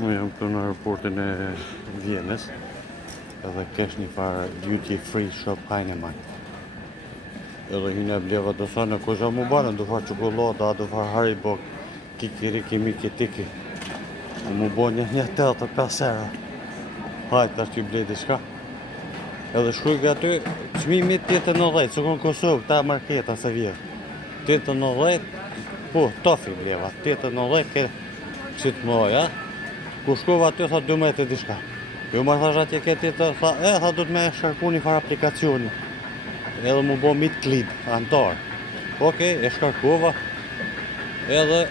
Unë jam këtu në aeroportin e Vjenës edhe kesh një farë duty free shop Heinemann. Edhe hina bleva do sa në koza mu banë, do farë qokolada, do farë Haribo, kikiriki, miki, tiki. Mu bo një tëllë të 5 era. Hajtë, tash t'ju blej diçka. Edhe shkruj nga ty, çmimi 8.90, që konë Kosovë, ta marketa se vjetë. 8.90, po, tofi bleva, 8.90 ke qitë moj, ja? Ku shkova aty, tha 12 e diçka. Jo më thash atje ke tha, tha du të me shkarku një farë aplikacioni. Edhe mu bo Meet Club, antar. Okej, e shkarkova. Edhe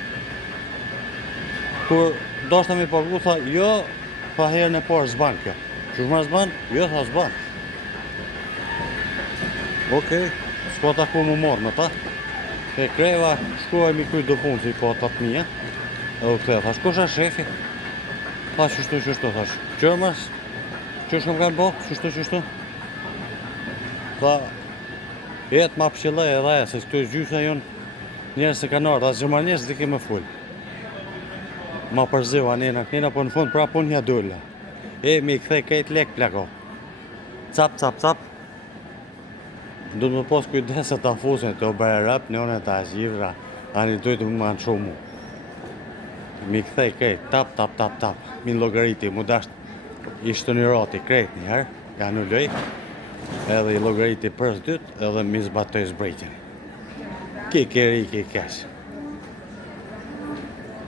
kur doshta mi pagu, tha, jo, tha herën e parë zban kjo. Që shma zban? Jo, tha zban. Okej, s'po ta ku mu morë me ta. E kreva, shkuaj mi kuj do punë, si po ta të mija. Edhe u ktheva, thash, kusha shefi? Tha, qështu, thash, qërmës? Qështë kam kanë bo? Qështu? Tha, jetë ma pëshillaj e dhaja, se këtu e gjysa jonë njerës se kanë ardhë, asë gjëma njerës dhe ke me full. Ma përziva nena po në fund pra pun hja dulla. E, mi këthej kejt lek plako. Cap. Du të më pos kujdes e ta fusin të obere rap, në one ta gjivra, ani dojtë më manë shumë mu. Mi këthej kejt, tap, min logariti, mu dasht ishtë një rati krejt njëherë, ka në lej, edhe i logariti për së dytë, edhe mi zbatoj zbrejtjeni. Ki kesh.